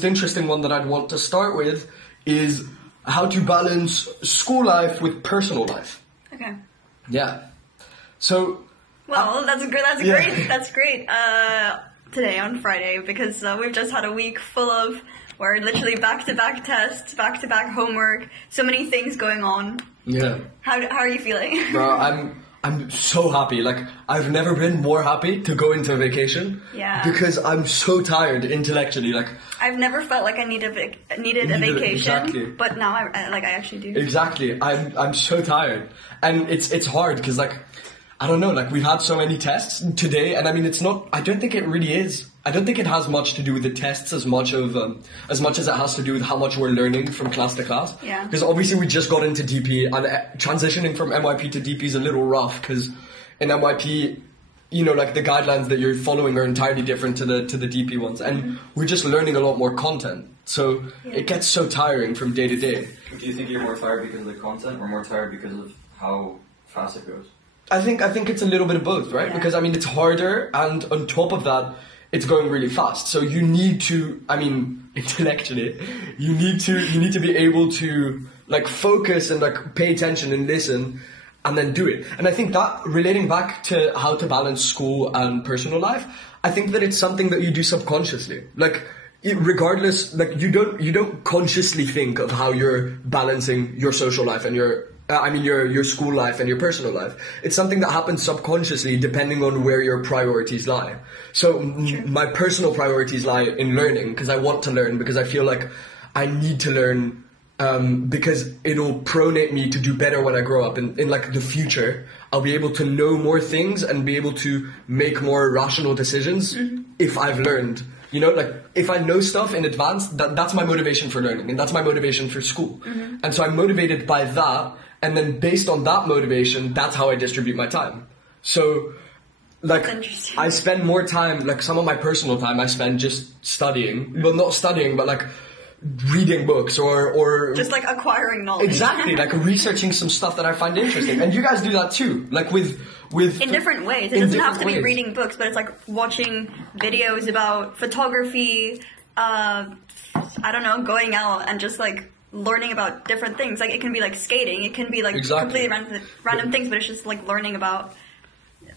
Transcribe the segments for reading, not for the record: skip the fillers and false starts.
most interesting one that I'd want to start with is how to balance school life with personal life. Okay. Yeah. So... Well, that's great. Today on Friday, because we've just had a week full of where literally back-to-back tests, back-to-back homework, so many things going on. Yeah. How are you feeling? Bro, I'm so happy. Like, I've never been more happy to go into a vacation. Yeah. Because I'm so tired intellectually. Like, I've never felt like I needed a vacation. Exactly. But now I actually do. Exactly. I'm so tired, and it's hard because, like, I don't know. Like, we've had so many tests today, and I mean, it's not. I don't think it really is. I don't think it has much to do with the tests as much as it has to do with how much we're learning from class to class. Yeah. Because obviously we just got into DP, and transitioning from MYP to DP is a little rough because in MYP, you know, like the guidelines that you're following are entirely different to the DP ones, and we're just learning a lot more content. So it gets so tiring from day to day. Do you think you're more tired because of the content, or more tired because of how fast it goes? I think it's a little bit of both, right? Yeah. Because I mean, it's harder, and on top of that, it's going really fast. So you need to, I mean, intellectually, you need to be able to like focus and like pay attention and listen, and then do it. And I think that, relating back to how to balance school and personal life, I think that it's something that you do subconsciously. Like, regardless, like you don't consciously think of how you're balancing your social life and your school life and your personal life. It's something that happens subconsciously depending on where your priorities lie. So my personal priorities lie in learning, because I want to learn, because I feel like I need to learn, because it'll pronate me to do better when I grow up. In like the future, I'll be able to know more things and be able to make more rational decisions if I've learned. You know, like, if I know stuff in advance, that's my motivation for learning, and that's my motivation for school. And so I'm motivated by that, and then based on that motivation, that's how I distribute my time. So, like, I spend more time, like, some of my personal time I spend just studying. Well, not studying, but, like, reading books or just, like, acquiring knowledge. Exactly, like, researching some stuff that I find interesting. And you guys do that too, like, with in different ways. It doesn't have to be reading books, but it's like watching videos about photography, I don't know, going out and just like learning about different things. Like, it can be like skating, it can be like completely random things, but it's just like learning about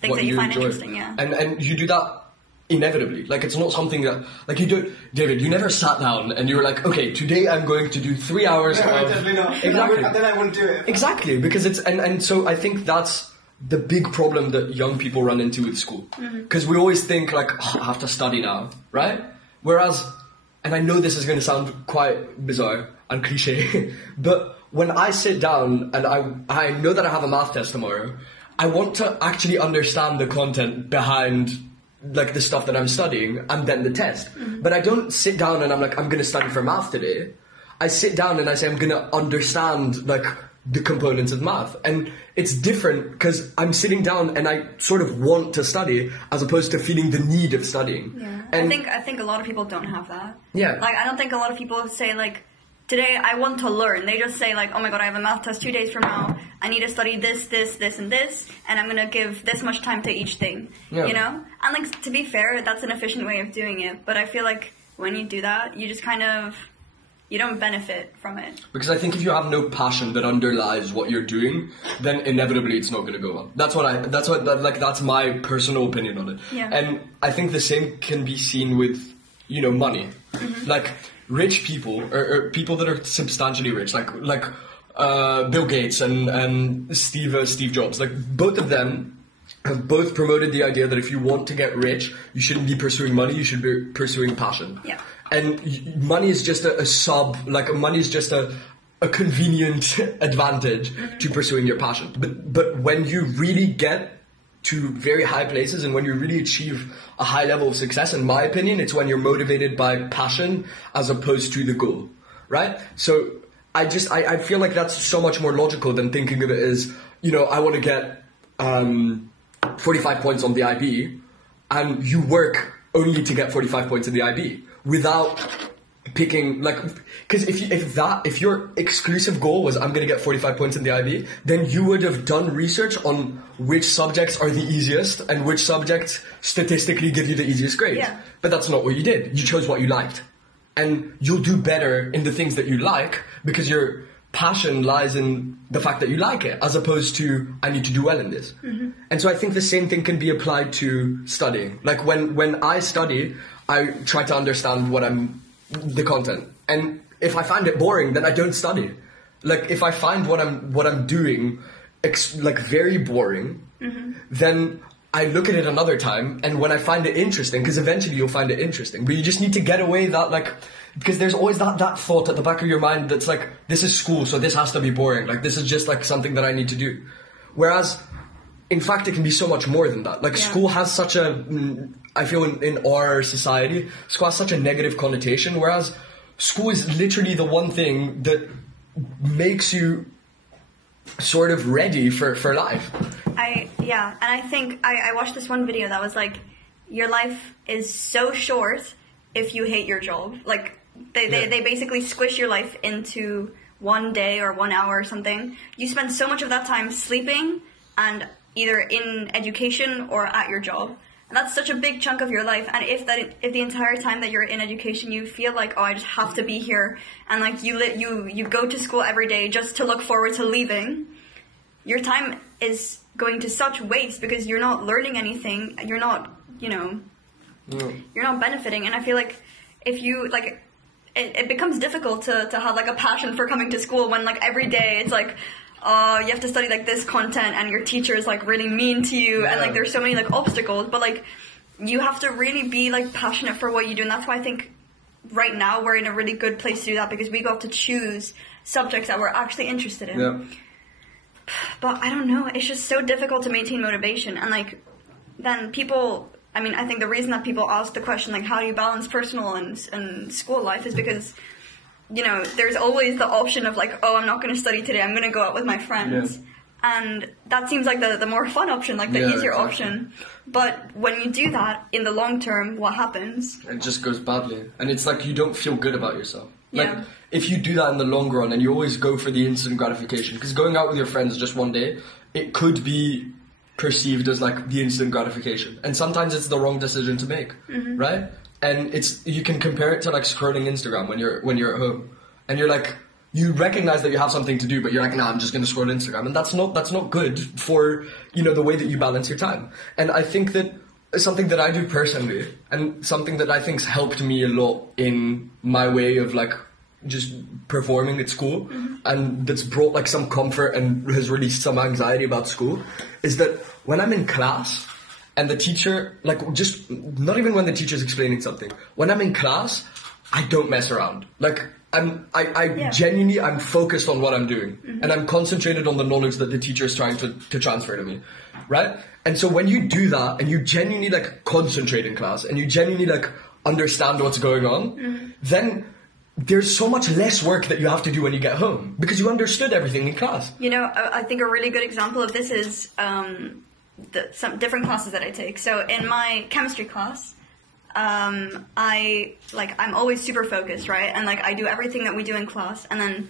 things that you find interesting, yeah. And you do that inevitably. Like, it's not something that, like, you don't, David, you never sat down and you were like, okay, today I'm going to do 3 hours of... Definitely not. Exactly. Then I wouldn't do it. Exactly, because it's, and so I think that's the big problem that young people run into with school. Because we always think, like, oh, I have to study now, right? Whereas, and I know this is going to sound quite bizarre and cliche, but when I sit down and I know that I have a math test tomorrow, I want to actually understand the content behind, like, the stuff that I'm studying and then the test. But I don't sit down and I'm like, I'm going to study for math today. I sit down and I say, I'm going to understand, like, the components of math. And it's different because I'm sitting down and I sort of want to study as opposed to feeling the need of studying. Yeah. And I think a lot of people don't have that. Yeah. Like, I don't think a lot of people say, like, today I want to learn. They just say, like, oh my god, I have a math test 2 days from now. I need to study this, this, this, and this, and I'm going to give this much time to each thing. Yeah. You know? And, like, to be fair, that's an efficient way of doing it. But I feel like when you do that, you just kind of... you don't benefit from it. Because I think if you have no passion that underlies what you're doing, then inevitably it's not going to go on. That's my personal opinion on it. Yeah. And I think the same can be seen with, you know, money. Like, rich people, or people that are substantially rich, like Bill Gates and Steve Jobs, like, both of them have both promoted the idea that if you want to get rich, you shouldn't be pursuing money, you should be pursuing passion. Yeah. And money is just money is just a convenient advantage to pursuing your passion. But when you really get to very high places and when you really achieve a high level of success, in my opinion, it's when you're motivated by passion as opposed to the goal, right? So I feel like that's so much more logical than thinking of it as, you know, I want to get 45 points on the IB, and you work only to get 45 points in the IB without picking, like, because if your exclusive goal was I'm going to get 45 points in the IB, then you would have done research on which subjects are the easiest and which subjects statistically give you the easiest grades. Yeah. But that's not what you did. You chose what you liked. and you'll do better in the things that you like because your passion lies in the fact that you like it, as opposed to, I need to do well in this. And so I think the same thing can be applied to studying. Like when I study, I try to understand the content. And if I find it boring, then I don't study. Like if I find what I'm doing like very boring, then I look at it another time, and when I find it interesting, because eventually you'll find it interesting, but you just need to get away that, like, because there's always that thought at the back of your mind that's like, this is school, so this has to be boring. Like, this is just like something that I need to do. Whereas, in fact, it can be so much more than that. Like, school has such a, I feel in our society, school has such a negative connotation, whereas school is literally the one thing that makes you sort of ready for life. And I think I watched this one video that was like, your life is so short if you hate your job. Like, they basically squish your life into 1 day or 1 hour or something. You spend so much of that time sleeping and either in education or at your job. And that's such a big chunk of your life. And if the entire time that you're in education you feel like, oh, I just have to be here, and like you go to school every day just to look forward to leaving, your time is going to such waste because you're not learning anything. You're not, you're not benefiting. And I feel like if you like, it becomes difficult to have like a passion for coming to school when like every day it's like, you have to study like this content and your teacher is like really mean to you, and like there's so many like obstacles, but like you have to really be like passionate for what you do. And that's why I think right now we're in a really good place to do that, because we go to choose subjects that we're actually interested in. Yeah. But I don't know, it's just so difficult to maintain motivation. And like then people, I mean, I think the reason that people ask the question like, how do you balance personal and school life, is because there's always the option of like, oh, I'm not going to study today, I'm going to go out with my friends. Yeah. And that seems like the more fun option, like the easier option. But when you do that, in the long term, what happens? It just goes badly. And it's like you don't feel good about yourself. Like, if you do that in the long run and you always go for the instant gratification, because going out with your friends just one day, it could be perceived as like the instant gratification. And sometimes it's the wrong decision to make, right? And you can compare it to like scrolling Instagram when you're at home, and you're like, you recognize that you have something to do, but you're like, nah, I'm just going to scroll Instagram, and that's not good for the way that you balance your time. And I think that something that I do personally, and something that I think's helped me a lot in my way of like just performing at school, and that's brought like some comfort and has released some anxiety about school, is that when I'm in class. And the teacher, like, just, not even when the teacher's explaining something. When I'm in class, I don't mess around. Like, genuinely, I'm focused on what I'm doing. And I'm concentrated on the knowledge that the teacher is trying to transfer to me. Right? And so when you do that, and you genuinely, like, concentrate in class, and you genuinely, like, understand what's going on, then there's so much less work that you have to do when you get home. Because you understood everything in class. I think a really good example of this is, some different classes that I take. So in my chemistry class, I'm always super focused, right? And like I do everything that we do in class. And then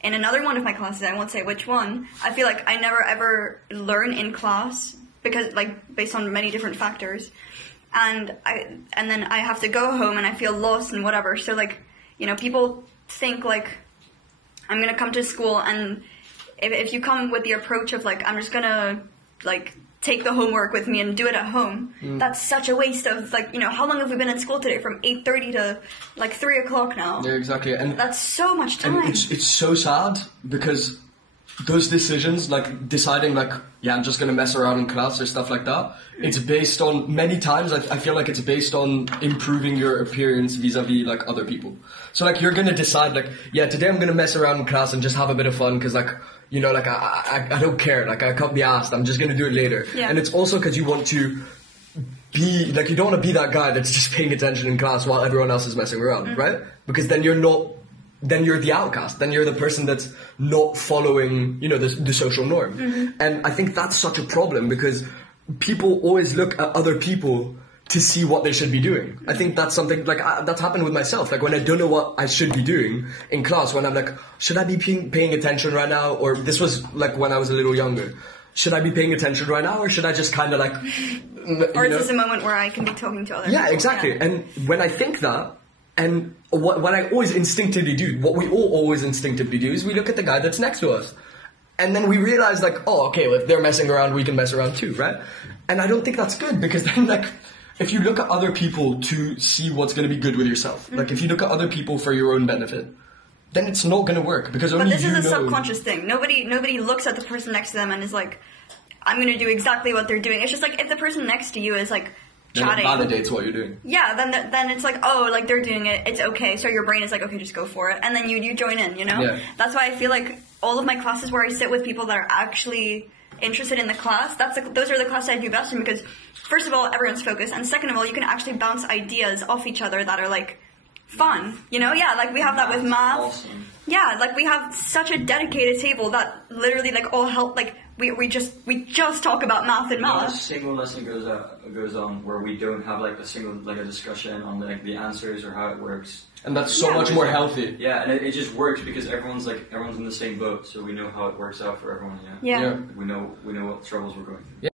in another one of my classes, I won't say which one, I feel like I never ever learn in class because like based on many different factors. And then I have to go home and I feel lost and whatever. So like, people think like I'm gonna come to school, and if you come with the approach of like I'm just gonna like take the homework with me and do it at home, that's such a waste of like, how long have we been at school today? From 8:30 to like 3 o'clock now. Yeah, exactly. And that's so much time. And it's so sad because those decisions, like deciding like, yeah, I'm just going to mess around in class or stuff like that, it's based on, many times I feel like it's based on improving your appearance vis-a-vis like other people. So like you're going to decide like, yeah, today I'm going to mess around in class and just have a bit of fun because like, like I don't care, like I can't be asked, I'm just going to do it later. Yeah. And it's also because you want to be, like you don't want to be that guy that's just paying attention in class while everyone else is messing around, right? Because then you're the outcast. Then you're the person that's not following, the social norm. And I think that's such a problem because people always look at other people to see what they should be doing. I think that's something, like, that's happened with myself. Like, when I don't know what I should be doing in class, when I'm like, should I be paying attention right now? Or this was, like, when I was a little younger. Should I be paying attention right now? Or should I just kind of, like... Or is this a moment where I can be talking to other people? Yeah, exactly. Yeah. And when I think that, And what I always instinctively do, what we all always instinctively do, is we look at the guy that's next to us. And then we realize, like, oh, okay, well, if they're messing around, we can mess around too, right? And I don't think that's good, because then, like, if you look at other people to see what's going to be good with yourself, like, if you look at other people for your own benefit, then it's not going to work, because only you know. But this is a subconscious thing. Nobody looks at the person next to them and is like, I'm going to do exactly what they're doing. It's just like, if the person next to you is like, chatting. Then it validates what you're doing. Yeah, then it's like, oh, like they're doing it, it's okay. So your brain is like, okay, just go for it. And then you join in, you know? Yeah. That's why I feel like all of my classes where I sit with people that are actually interested in the class, those are the classes I do best in, because first of all, everyone's focused, and second of all, you can actually bounce ideas off each other that are like fun, you know? Yeah, like we have that with math. Awesome. Yeah, like we have such a dedicated table that literally like all help, like we just talk about math and Not a math. single lesson goes on where we don't have like a discussion on like the answers or how it works. And that's so much more healthy. Yeah, and it just works because everyone's in the same boat, so we know how it works out for everyone. Yeah. We know what troubles we're going through. Yeah.